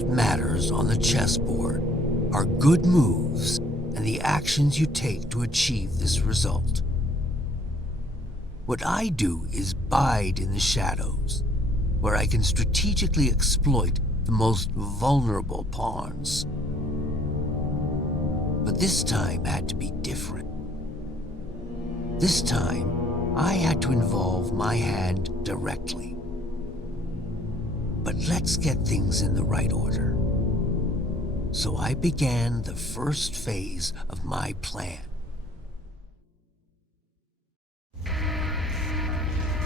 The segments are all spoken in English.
that matters on the chessboard are good moves and the actions you take to achieve this result. What I do is bide in the shadows, where I can strategically exploit the most vulnerable pawns. But this time had to be different. This time, I had to involve my hand directly. But let's get things in the right order. So I began the first phase of my plan.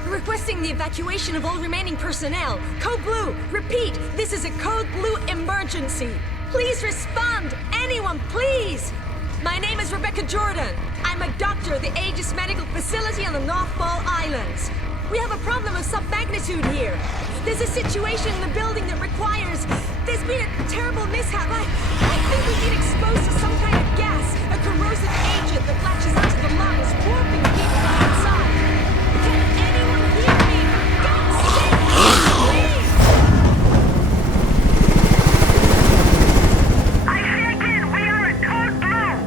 Requesting the evacuation of all remaining personnel. Code Blue, repeat, this is a Code Blue emergency. Please respond, anyone, please. My name is Rebecca Jordan. I'm a doctor at the Aegis Medical Facility on the North Ball Islands. We have a problem of some-magnitude here. There's a situation in the building that requires... There's been a terrible mishap. I think we've been exposed to some kind of gas, a corrosive agent that latches onto the lungs, warping people inside. Can anyone hear me? For God's sake, please! I say again, we are at Code Blue.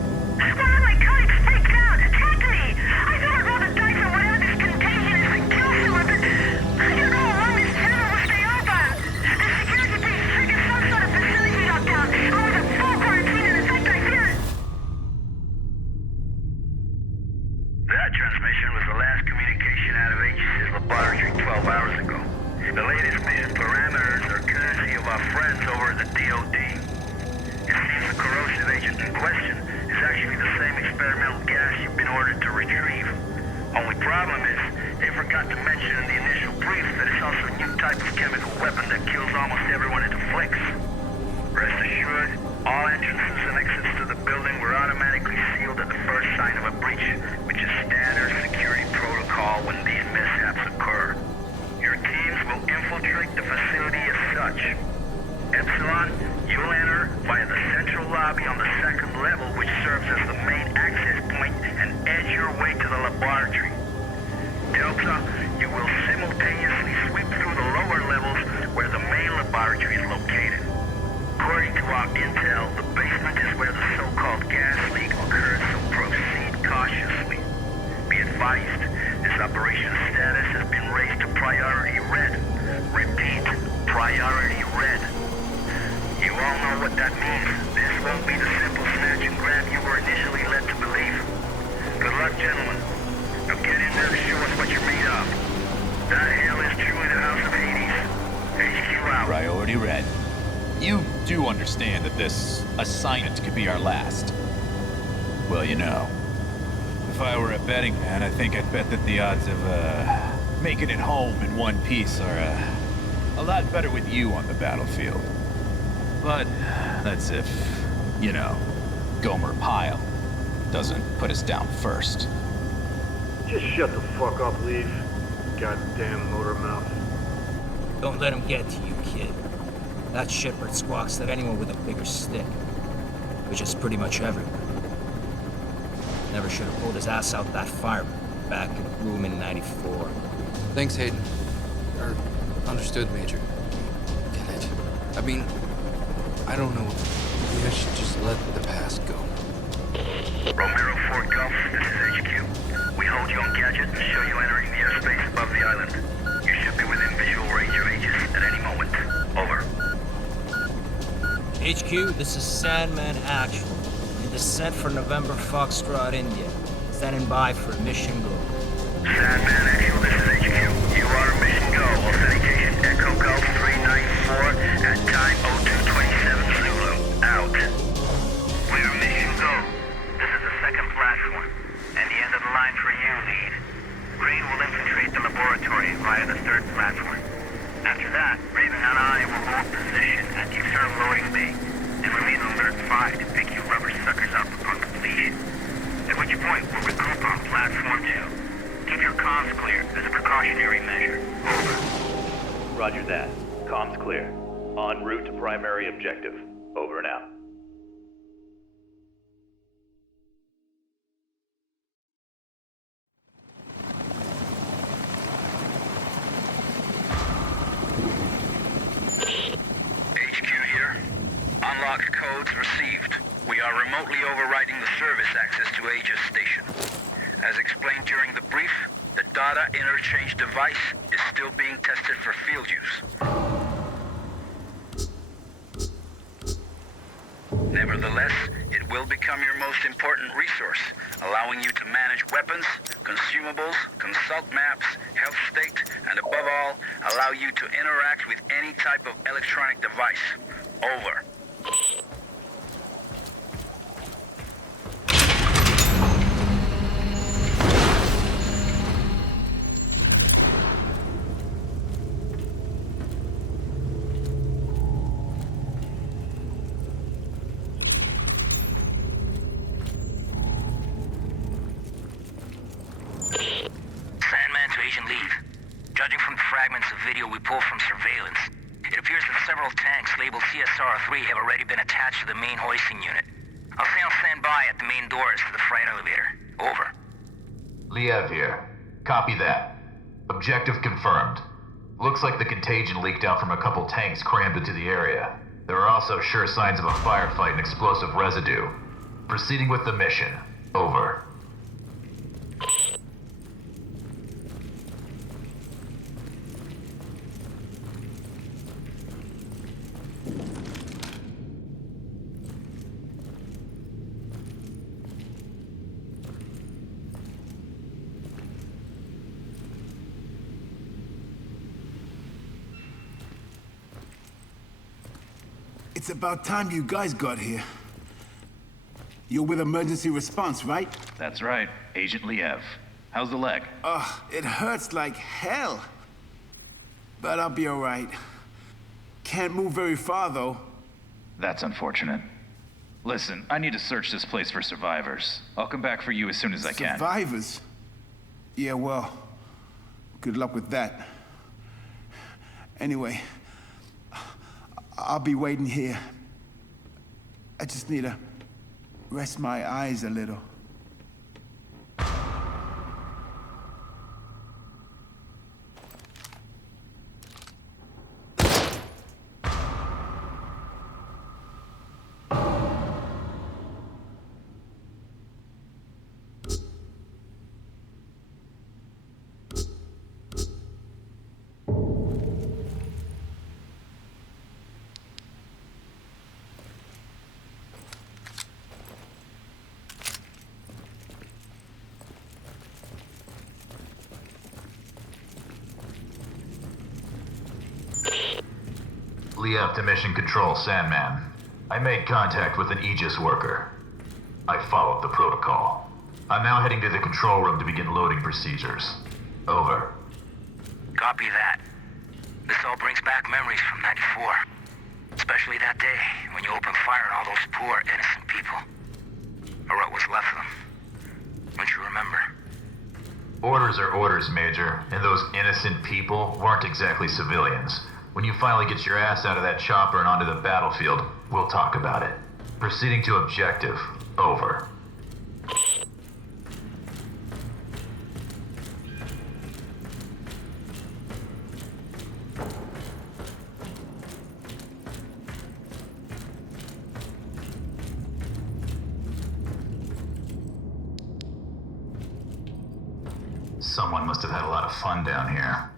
One of my colleagues freaked out, attacked me. I thought I'd roll the dice on whatever this contagion is and kill someone, but I don't know how long this channel will stay open. The security police triggered some sort of facility lockdown. I was in full quarantine, and in fact, I fear it. That transmission was the last communication out of Aegis' laboratory 12 hours ago. The latest mission parameters are courtesy of our friends over at the DOD. It seems the corrosive agent in question is actually the same experimental gas you've been ordered to retrieve. Only problem is, they forgot to mention in the initial brief that it's also a new type of chemical weapon that kills almost everyone it afflicts. Rest assured, all entrances and exits to the building were automatically sealed at the first sign of a breach, which is standard security protocol when these mishaps occur. Your teams will infiltrate the facility as such. Epsilon, you'll enter via the central lobby on the second level, which serves as the main access point, and edge your way to the laboratory. Delta, you will simultaneously sweep through the lower levels where the main laboratory is located. According to our intel, the basement is where the so-called gas leak occurred, so proceed cautiously. Be advised, this operation's status has been raised to priority red. Repeat, priority red. You all know what that means. This won't be the simple snatch and grab you were initially led to believe. Good luck, gentlemen. Now get in there to show us what you're made of. That hell is truly the House of Hades. HQ out. Priority red. You do understand that this assignment could be our last. Well, you know, if I were a betting man, I think I'd bet that the odds of making it home in one piece are a lot better with you on the battlefield. But that's if, you know, Gomer Pyle doesn't put us down first. Just shut the fuck up, Leaf. Goddamn motor mouth. Don't let him get to you, kid. That shitbird squawks at anyone with a bigger stick, which is pretty much everyone. Never should have pulled his ass out that fireman back in the room in '94. Thanks, Hayden. Understood, Major. Get it. I mean, I don't know. Maybe I should just let the past go. Romero 4 Golf, this is HQ. We hold you on gadget and show you entering the airspace above the island. You should be within visual range of Aegis at any moment. Over. HQ, this is Sandman Actual. In descent for November Foxtrot, India. Standing by for mission go. Sandman Actual, this is HQ. You are mission go. Authentication Echo Golf 394 at time 0227 Zulu. Out. We are mission go. This is the second platform, and the end of the line for you, lead. Green will infiltrate the laboratory via the third platform. After that, Raven and I will hold position at the external loading bay and remain on alert 5 to pick you rubber suckers up upon completion. At which point, we'll regroup on platform 2. Keep your comms clear as a precautionary measure. Over. Roger that. Comms clear. En route to primary objective. Over and out. HQ here. unlocked codes received. We are remotely overriding the service access to Aegis Station. As explained during the brief, the data interchange device is still being tested for field use. Nevertheless, it will become your most important resource, allowing you to manage weapons, consumables, consult maps, health state, and above all, allow you to interact with any type of electronic device. Over. Judging from the fragments of video we pulled from surveillance, it appears that several tanks labeled CSR-3 have already been attached to the main hoisting unit. I'll stay on standby at the main doors to the freight elevator. Over. Liev here. Copy that. Objective confirmed. Looks like the contagion leaked out from a couple tanks crammed into the area. There are also sure signs of a firefight and explosive residue. Proceeding with the mission. Over. It's about time you guys got here. You're with emergency response, right? That's right, Agent Liev. How's the leg? Ugh, it hurts like hell. But I'll be all right. Can't move very far, though. That's unfortunate. Listen, I need to search this place for survivors. I'll come back for you as soon as I can. Survivors? Yeah, well, good luck with that. Anyway, I'll be waiting here. I just need to rest my eyes a little. Liev to Mission Control, Sandman. I made contact with an Aegis worker. I followed the protocol. I'm now heading to the control room to begin loading procedures. Over. Copy that. This all brings back memories from '94. Especially that day when you opened fire on all those poor, innocent people. Or what was left of them. Don't you remember? Orders are orders, Major, and those innocent people weren't exactly civilians. When you finally get your ass out of that chopper and onto the battlefield, we'll talk about it. Proceeding to objective. Over. Someone must have had a lot of fun down here.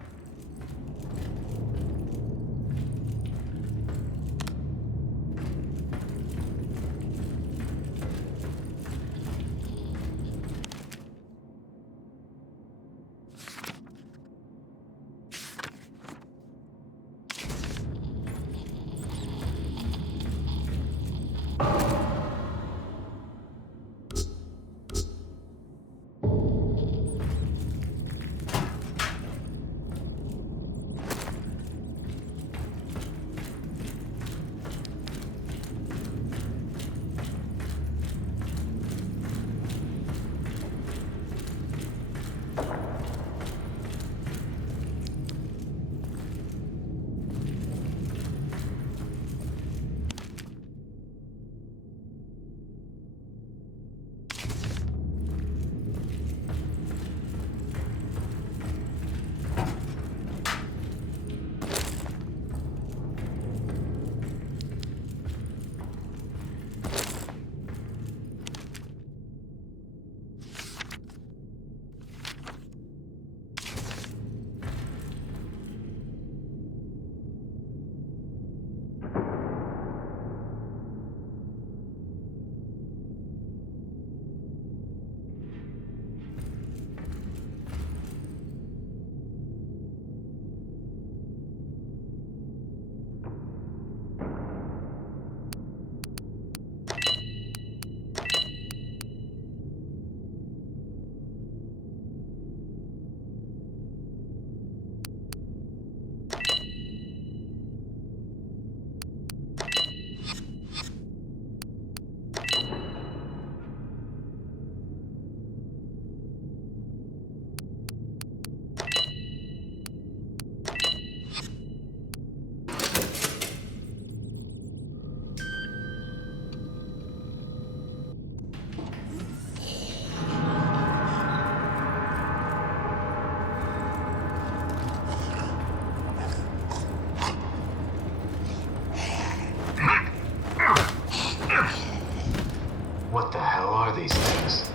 What the hell are these things?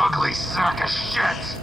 Ugly sack of shit!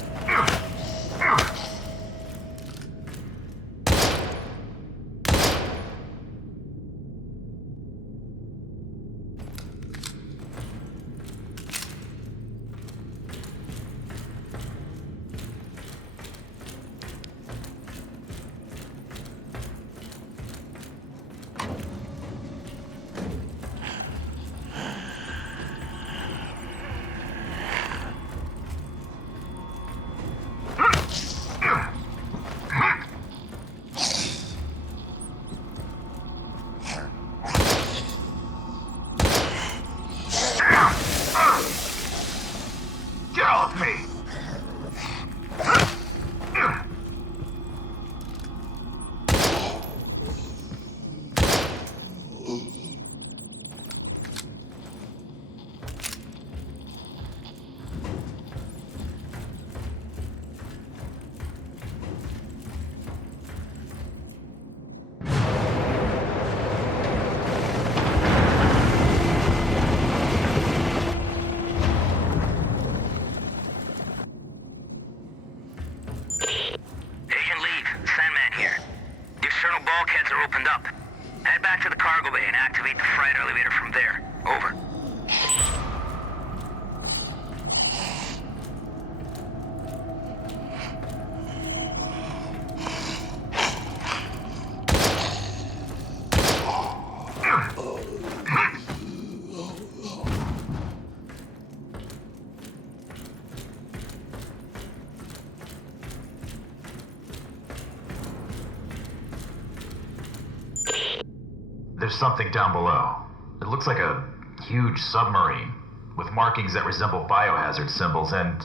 There's something down below. It looks like a huge submarine, with markings that resemble biohazard symbols, and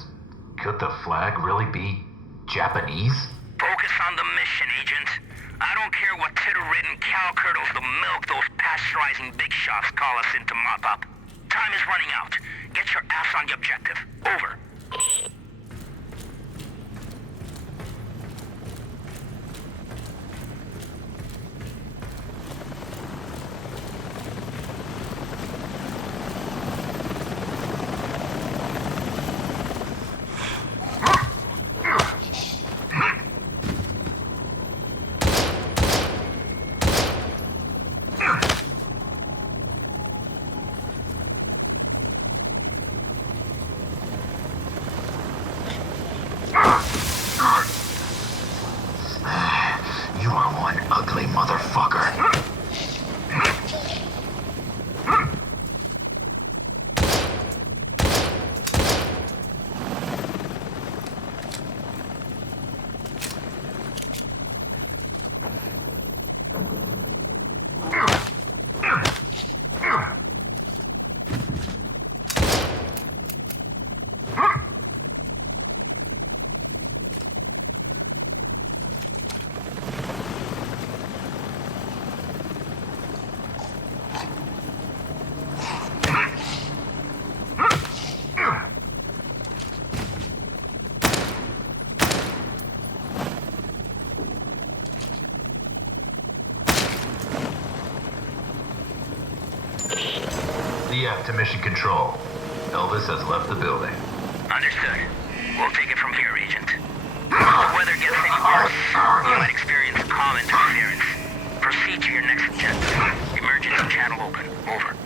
could the flag really be Japanese? Focus on the mission, Agent. I don't care what titter-ridden cow curdles the milk those pasteurizing big shots call us in to mop up. Time is running out. Get your ass on the objective. Over. To mission control. Elvis has left the building. Understood. We'll take it from here, Agent. If the weather gets any worse, you might experience comm interference. Proceed to your next objective. Emergency channel open. Over.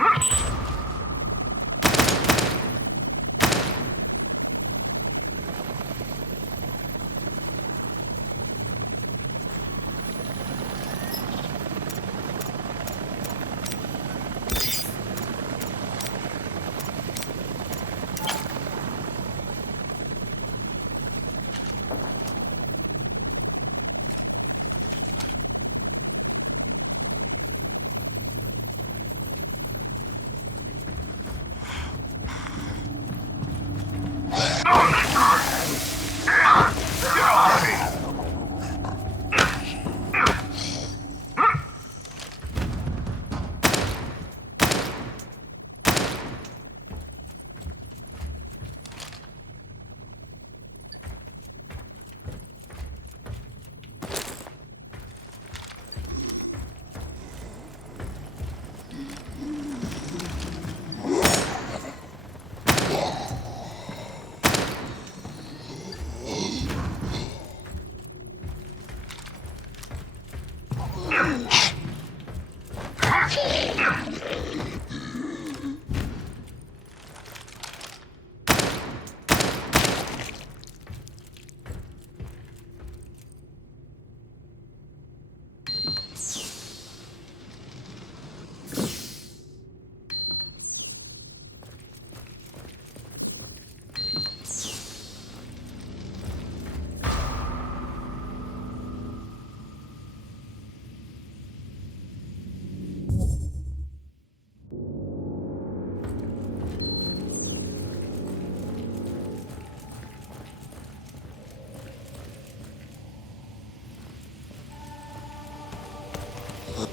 You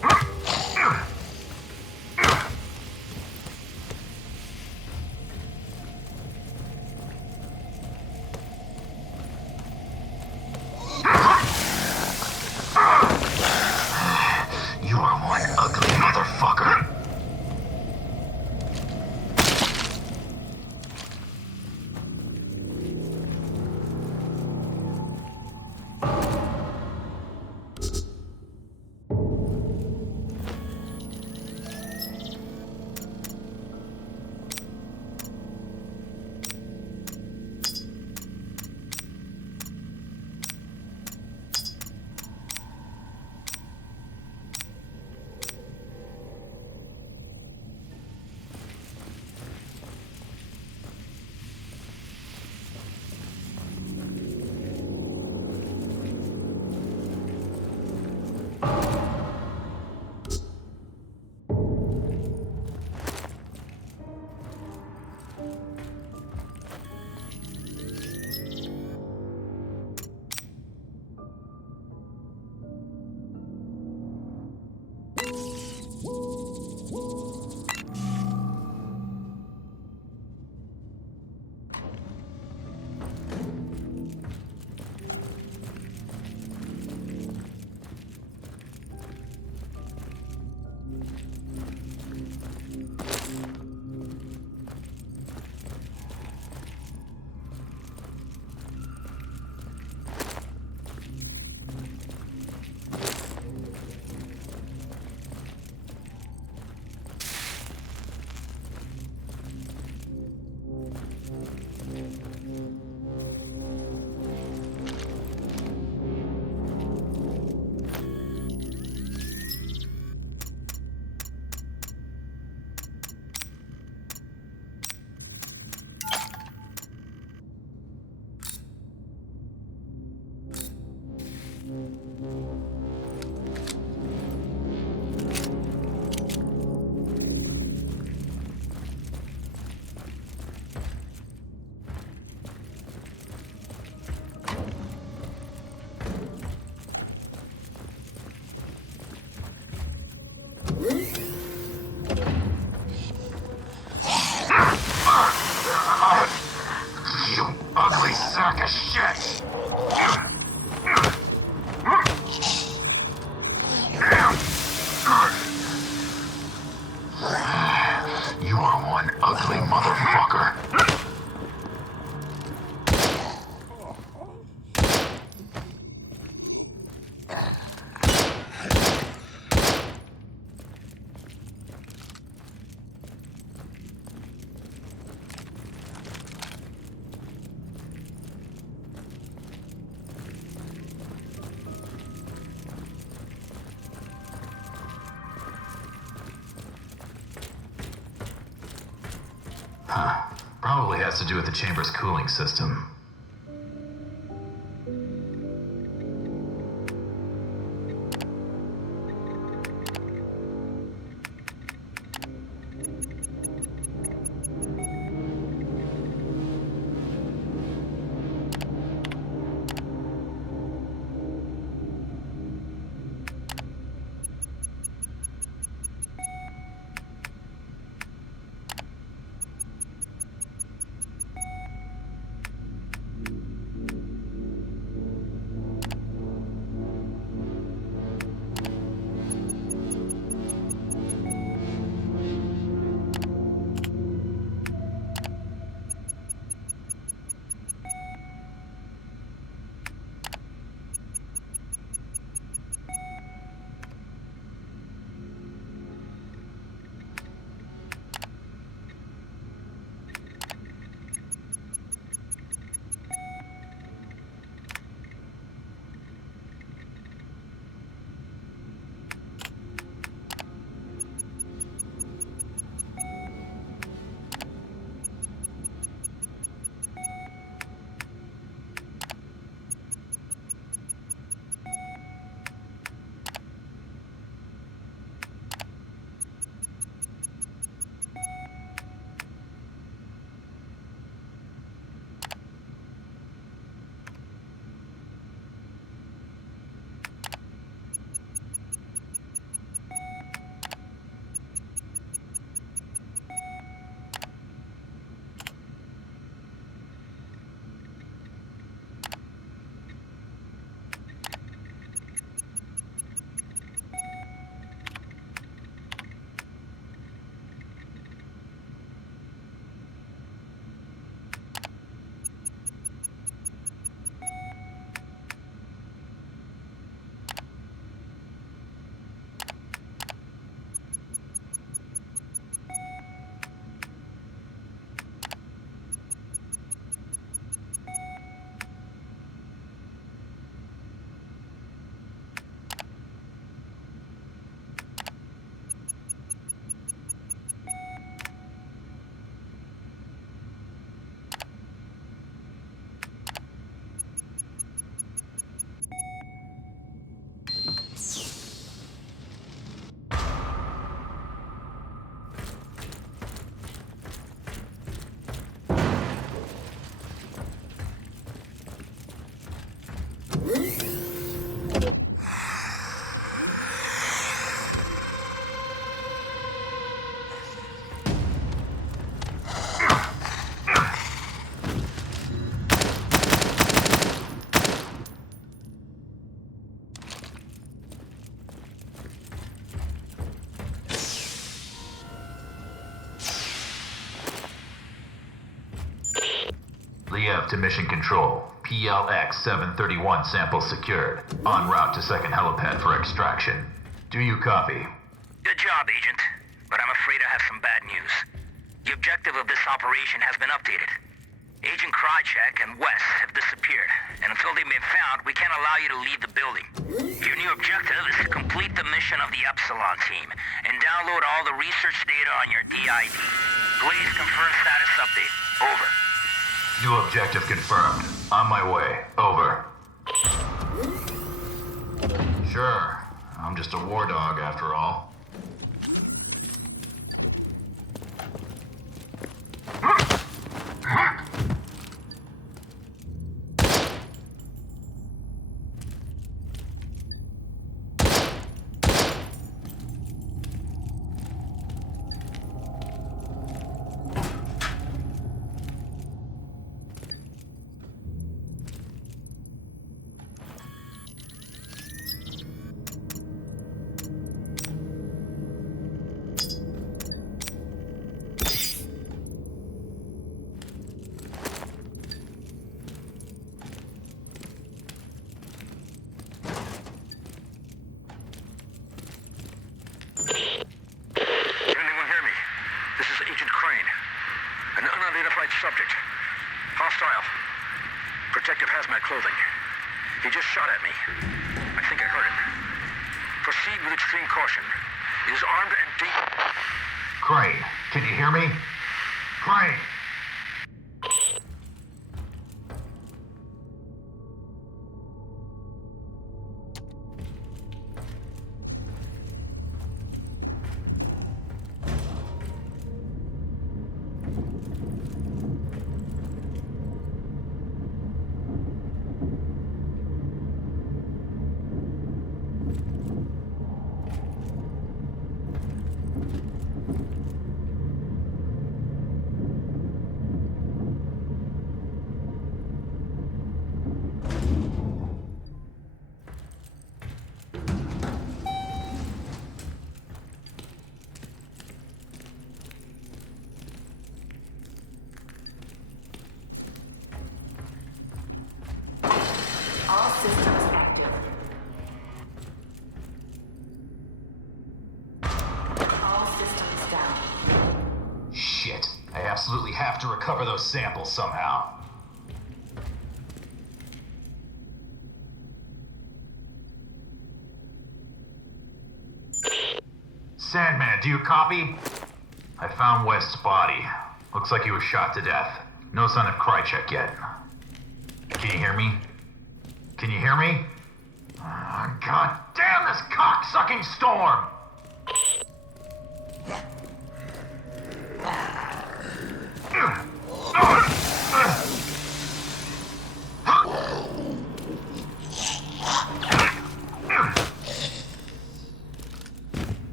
are one ugly motherfucker. Probably has to do with the chamber's cooling system. Liev to Mission Control. PLX 731 sample secured. En route to second helipad for extraction. Do you copy? Good job, Agent. But I'm afraid I have some bad news. The objective of this operation has been updated. Agent Krychek and Wes have disappeared, and until they've been found, we can't allow you to leave the building. Your new objective is to complete the mission of the Epsilon team and download all the research data on your DID. Please confirm status update. Over. New objective confirmed. On my way. Over. Sure. I'm just a war dog after all. Subject. Hostile. Protective hazmat clothing. He just shot at me. I think I heard him. Proceed with extreme caution. He is armed and dangerous. Crane, can you hear me? Crane! Absolutely have to recover those samples somehow. Sandman, do you copy? I found West's body. Looks like he was shot to death. No sign of Krychek yet. Can you hear me? Can you hear me? Oh, God damn this cock-sucking storm!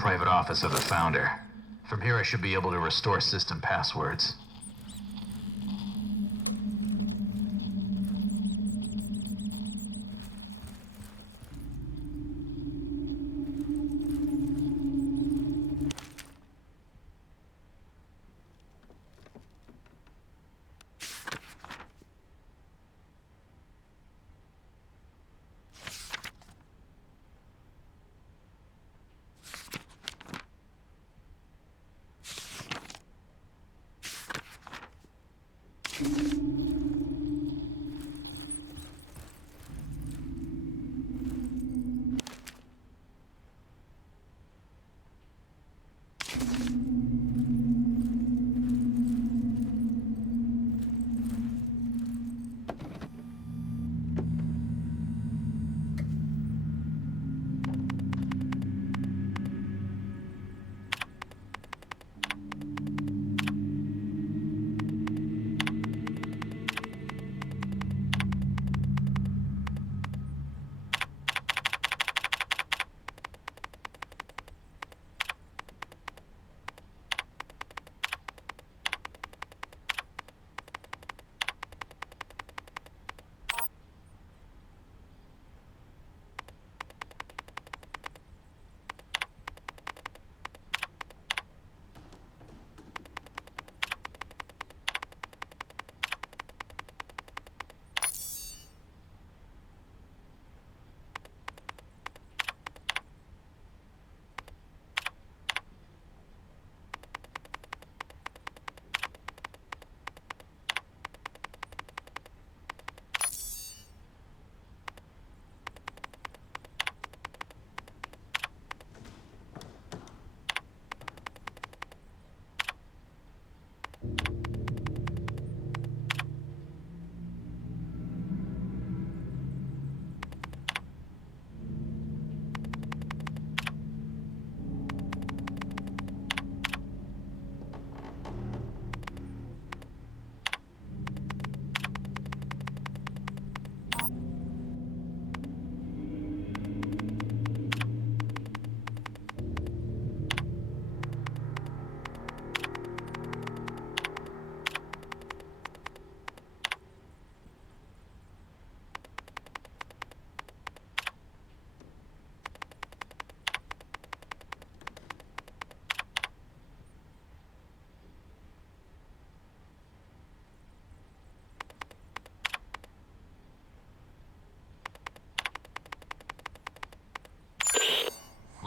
private office of the founder. From here I should be able to restore system passwords.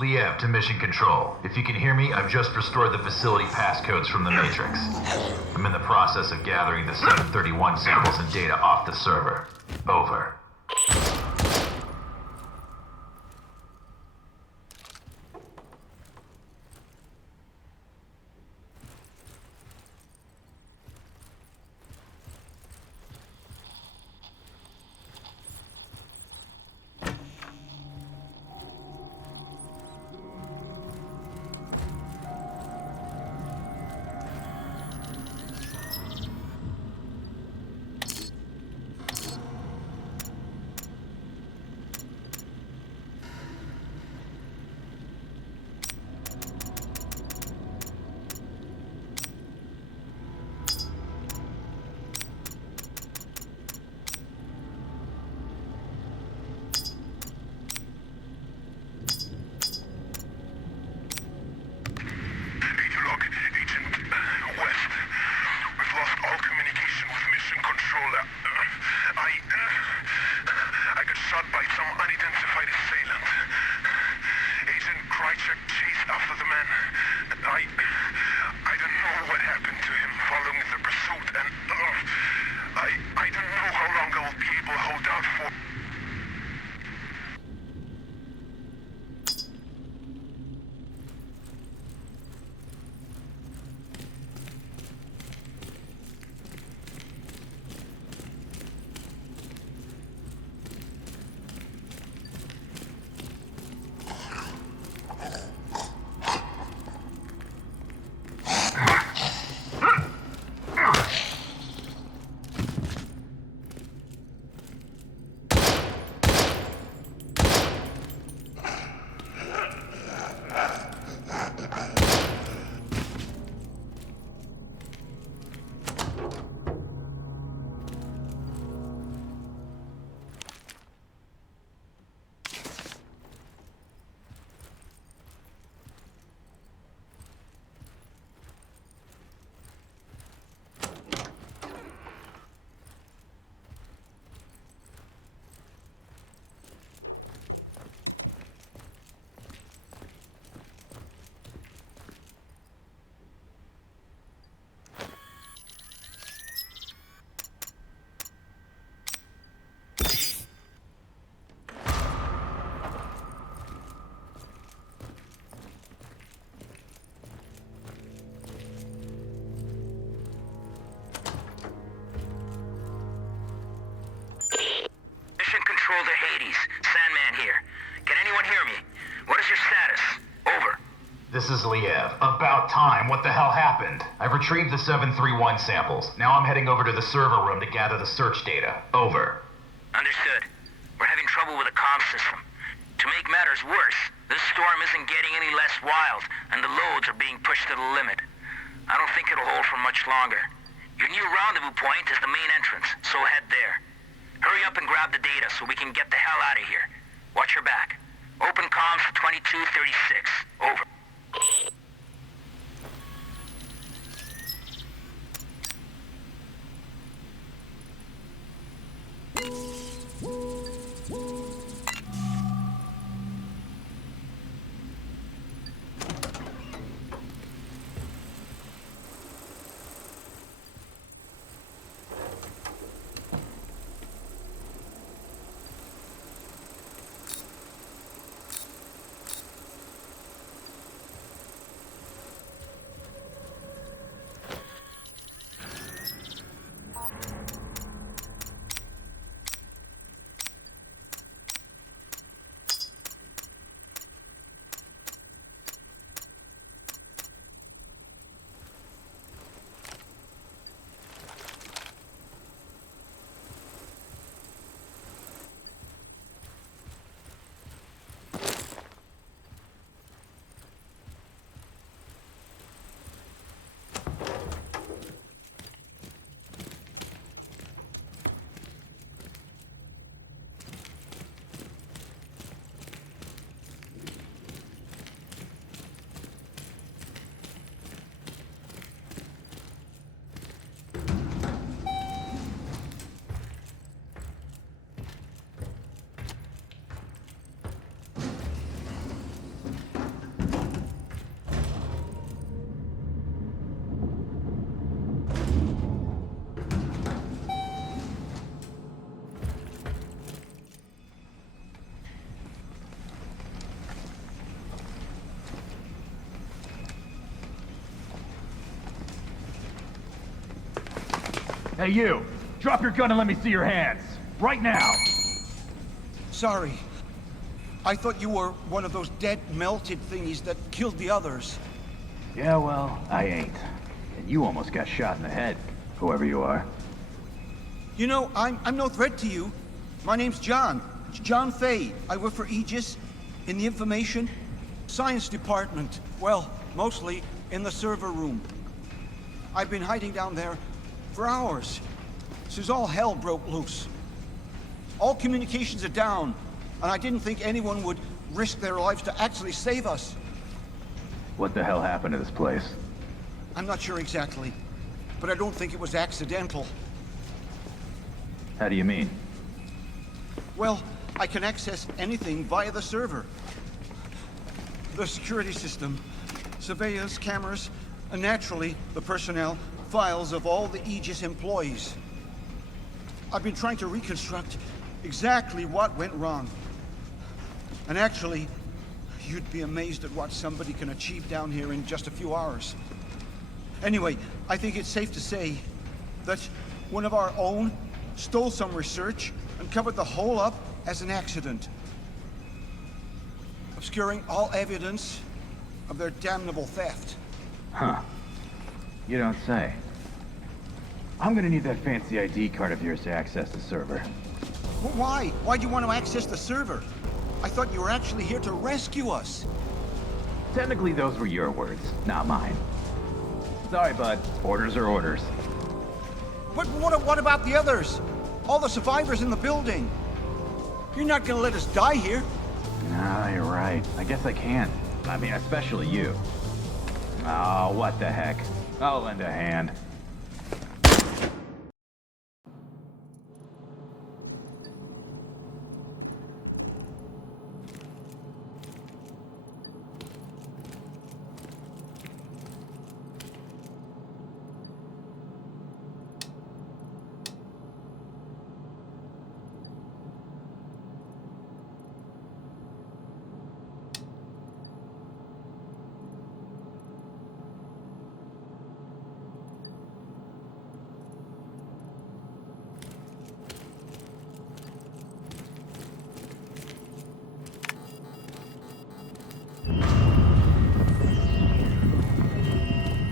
Liev to Mission Control. If you can hear me, I've just restored the facility passcodes from the Matrix. I'm in the process of gathering the 731 samples and data off the server. Over. This is Liev. About time. What the hell happened? I've retrieved the 731 samples. Now I'm heading over to the server room to gather the search data. Over. Understood. We're having trouble with the comm system. To make matters worse, this storm isn't getting any less wild, and the loads are being pushed to the limit. I don't think it'll hold for much longer. Your new rendezvous point is the main entrance, so head there. Hurry up and grab the data so we can get the hell out of here. Watch your back. Open comms for 2236. Over. Hey you! Drop your gun and let me see your hands! Right now! Sorry. I thought you were one of those dead, melted thingies that killed the others. Yeah, well, I ain't. And you almost got shot in the head, whoever you are. You know, I'm no threat to you. My name's John. John Fay. I work for Aegis in the information science department. Well, mostly in the server room. I've been hiding down there for hours, since all hell broke loose. All communications are down, and I didn't think anyone would risk their lives to actually save us. What the hell happened to this place? I'm not sure exactly, but I don't think it was accidental. How do you mean? Well, I can access anything via the server. The security system, surveillance cameras, and naturally, the personnel files of all the Aegis employees. I've been trying to reconstruct exactly what went wrong. And actually, you'd be amazed at what somebody can achieve down here in just a few hours. Anyway, I think it's safe to say that one of our own stole some research and covered the whole up as an accident, obscuring all evidence of their damnable theft. Huh. You don't say. I'm gonna need that fancy ID card of yours to access the server. Well, why? Why do you want to access the server? I thought you were actually here to rescue us. Technically, those were your words, not mine. Sorry, bud. Orders are orders. But what about the others? All the survivors in the building? You're not gonna let us die here. No, you're right. I guess I can. I mean, especially you. Oh, what the heck. I'll lend a hand.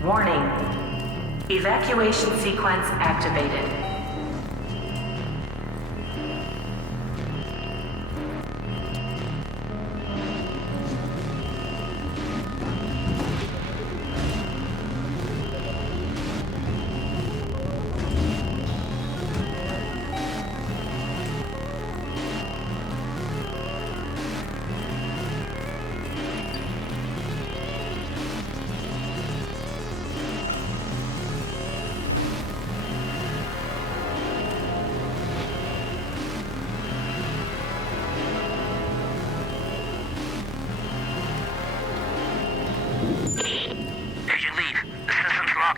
Warning. Evacuation sequence activated.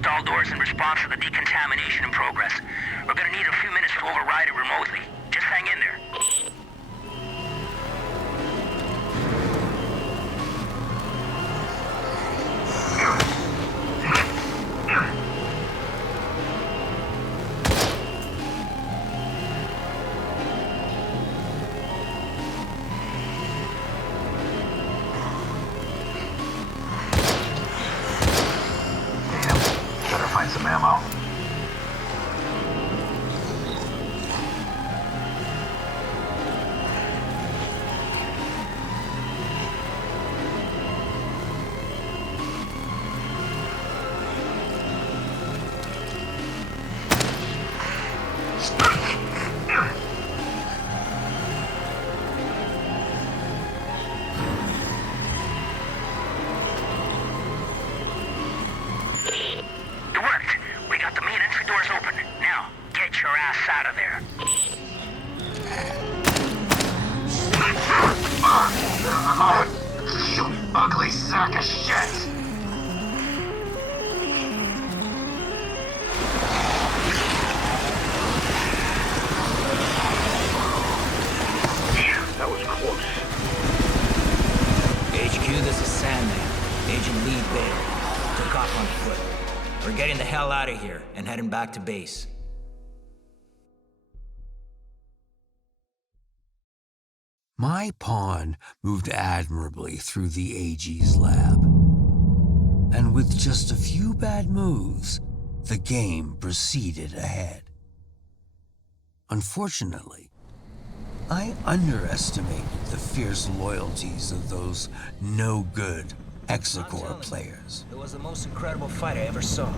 All doors in response to the decontamination in progress. We're gonna need a few minutes to override it remotely. Just hang in there. Some ammo. Ugly sack of shit! That was close. HQ, this is Sandman. Agent Lee Bailey. Took off on foot. We're getting the hell out of here and heading back to base. My pawn moved admirably through the AG's lab. And with just a few bad moves, the game proceeded ahead. Unfortunately, I underestimated the fierce loyalties of those no-good Hexacore players. It was the most incredible fight I ever saw.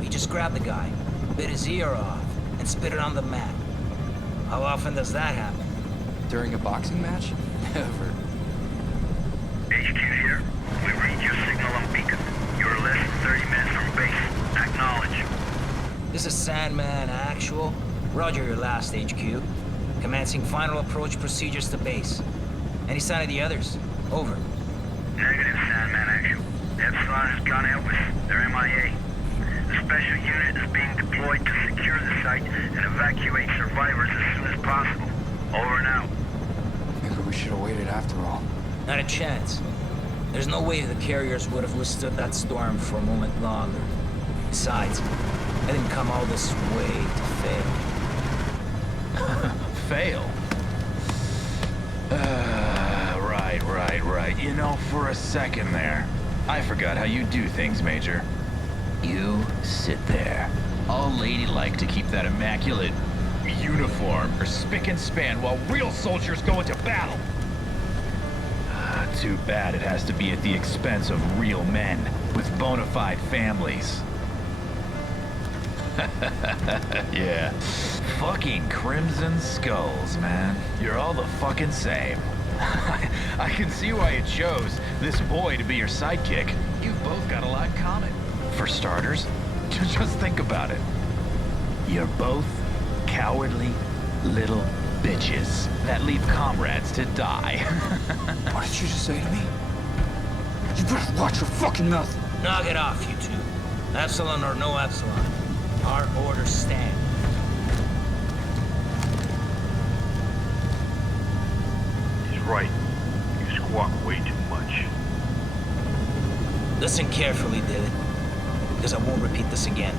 We just grabbed the guy, bit his ear off, and spit it on the mat. How often does that happen? During a boxing match? Never. HQ here. We read your signal on beacon. You're less than 30 minutes from base. Acknowledge. This is Sandman Actual. Roger your last HQ. Commencing final approach procedures to base. Any sign of the others? Over. Negative, Sandman Actual. Epsilon has gone out with their MIA. The special unit is being deployed to secure the site and evacuate survivors as soon as possible. Over and out. Maybe we should have waited after all. Not a chance. There's no way the carriers would have withstood that storm for a moment longer. Besides, I didn't come all this way to fail. Fail? Right. You know, for a second there, I forgot how you do things, Major. You sit there, all ladylike to keep that immaculate uniform or spick and span while real soldiers go into battle. Too bad it has to be at the expense of real men with bona fide families. Yeah. Fucking Crimson Skulls, man. You're all the fucking same. I can see why you chose this boy to be your sidekick. You've both got a lot in common. For starters, just think about it. You're both cowardly little bitches that leave comrades to die. What did you just say to me? You better watch your fucking mouth. Knock it off, you two. Epsilon or no Epsilon. Our orders stand. He's right. You squawk way too much. Listen carefully, David, because I won't repeat this again.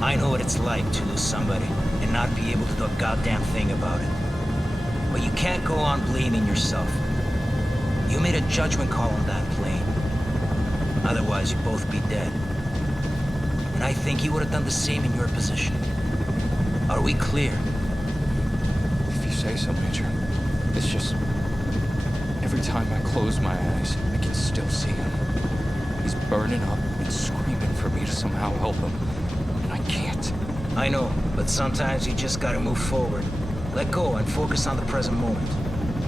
I know what it's like to lose somebody and not be able to do a goddamn thing about it. But you can't go on blaming yourself. You made a judgment call on that plane. Otherwise, you'd both be dead. And I think he would have done the same in your position. Are we clear? If you say so, Major. It's just... every time I close my eyes, I can still see him. He's burning up and screaming for me to somehow help him. And I can't. I know, but sometimes you just gotta move forward. Let go and focus on the present moment.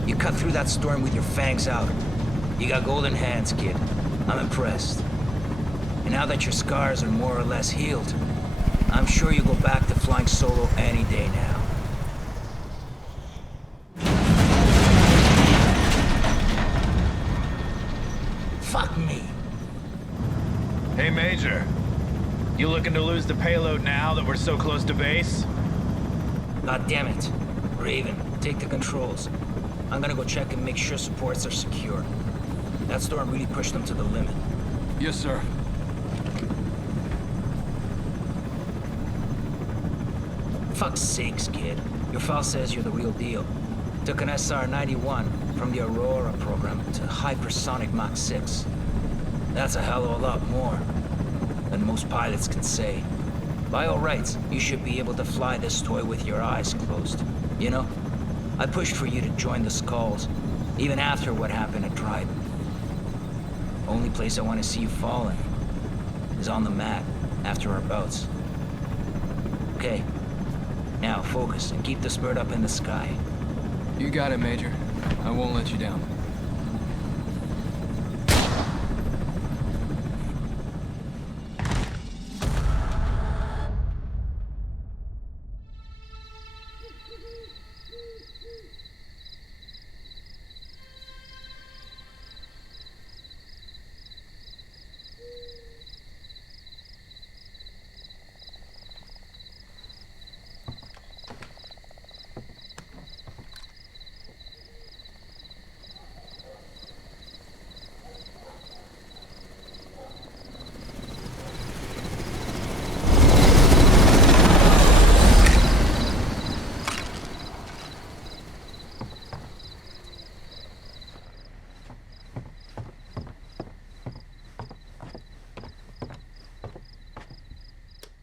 You cut through that storm with your fangs out. You got golden hands, kid. I'm impressed. And now that your scars are more or less healed, I'm sure you'll go back to flying solo any day now. Fuck me. Hey, Major. You looking to lose the payload now that we're so close to base? God damn it. Raven, take the controls. I'm gonna go check and make sure supports are secure. That storm really pushed them to the limit. Yes, sir. Fuck's sakes, kid. Your file says you're the real deal. Took an SR-91 from the Aurora program to hypersonic Mach 6. That's a hell of a lot more than most pilots can say. By all rights, you should be able to fly this toy with your eyes closed. You know, I pushed for you to join the Skulls, even after what happened at Dryden. Only place I want to see you falling is on the mat after our bouts. Okay, now focus and keep the spurt up in the sky. You got it, Major. I won't let you down.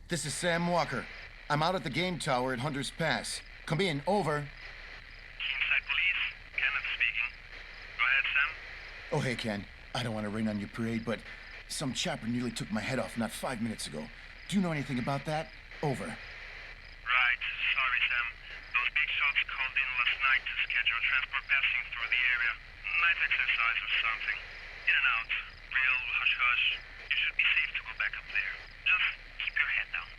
This is Sam Walker. I'm out at the game tower at Hunter's Pass. Come in, over. Inside police, Kenneth speaking. Go ahead, Sam. Oh, hey, Ken. I don't want to rain on your parade, but some chopper nearly took my head off not 5 minutes ago. Do you know anything about that? Over. Right, sorry, Sam. Those big shots called in last night to schedule transport passing through the area. Night exercise or something. In and out. Real hush-hush. You should be safe to go back up there. Just keep your head down.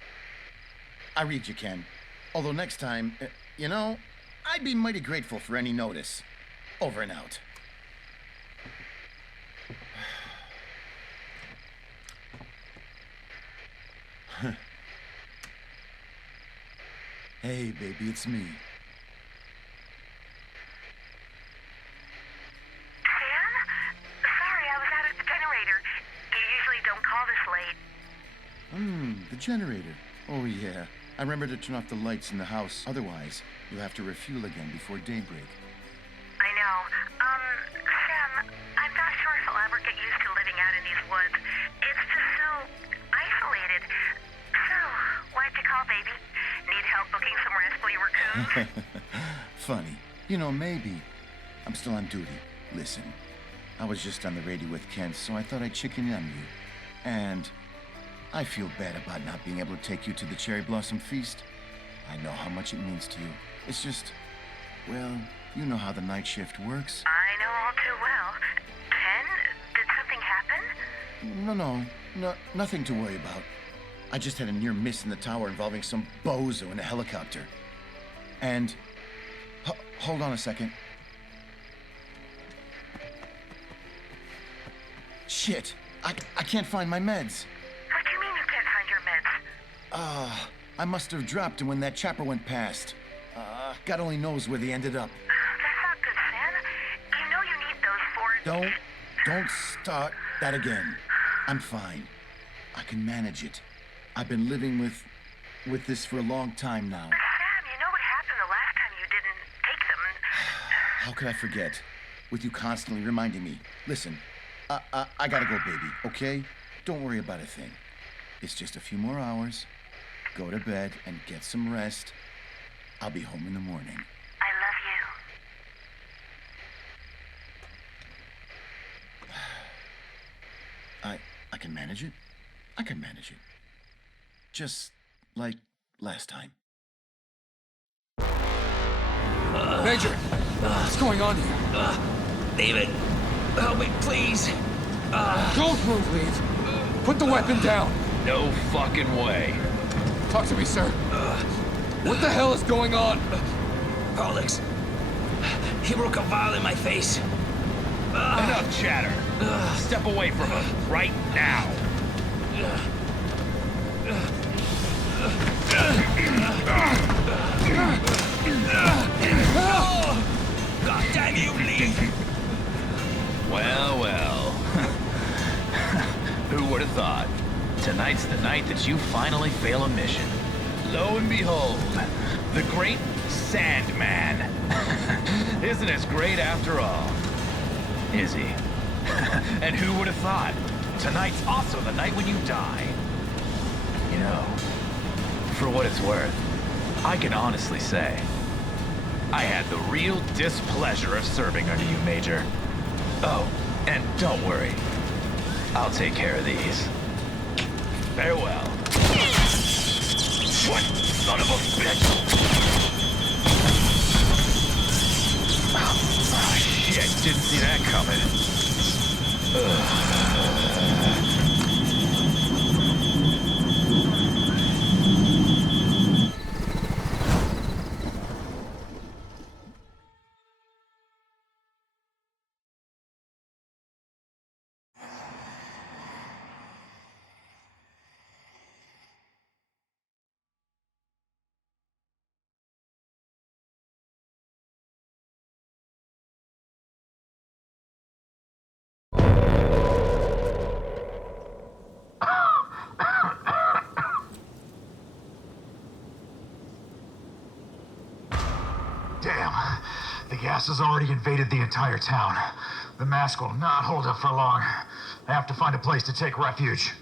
I read you, Ken. Although next time, you know, I'd be mighty grateful for any notice. Over and out. Hey, baby, it's me. Sam? Sorry, I was out at the generator. You usually don't call this late. The generator. Oh, yeah. I remember to turn off the lights in the house. Otherwise, you'll have to refuel again before daybreak. I know. Sam, I'm not sure if I'll ever get used to living out in these woods. It's just so isolated. So, why'd you call, baby? Need help booking some rascally raccoons? Funny. You know, maybe. I'm still on duty. Listen, I was just on the radio with Ken, so I thought I'd chicken in on you. And I feel bad about not being able to take you to the Cherry Blossom Feast. I know how much it means to you. It's just, well, you know how the night shift works. I know all too well. Ken, did something happen? No, nothing to worry about. I just had a near miss in the tower involving some bozo in a helicopter. And, hold on a second. Shit, I can't find my meds. What do you mean you can't find your meds? I must have dropped them when that chopper went past. God only knows where they ended up. That's not good, Sam. You know you need those for... Don't start that again. I'm fine. I can manage it. I've been living with this for a long time now. Sam, you know what happened the last time you didn't take them? How could I forget? With you constantly reminding me. Listen, I gotta go, baby, okay? Don't worry about a thing. It's just a few more hours. Go to bed and get some rest. I'll be home in the morning. I love you. I can manage it. I can manage it. Just like last time. Major, what's going on here? David, help me, please. Don't move, Leave. Put the weapon down. No fucking way. Talk to me, sir. What the hell is going on? Alex, he broke a vial in my face. Enough chatter. Step away from him right now. God damn you, Leave! Well, well. Who would have thought? Tonight's the night that you finally fail a mission. Lo and behold, the great Sandman isn't as great after all, is he? And who would have thought? Tonight's also the night when you die. You know, for what it's worth, I can honestly say, I had the real displeasure of serving under you, Major. Oh, and don't worry, I'll take care of these. Farewell. What son of a bitch! Oh, shit, didn't see that coming. Damn. The gas has already invaded the entire town. The mask will not hold up for long. I have to find a place to take refuge.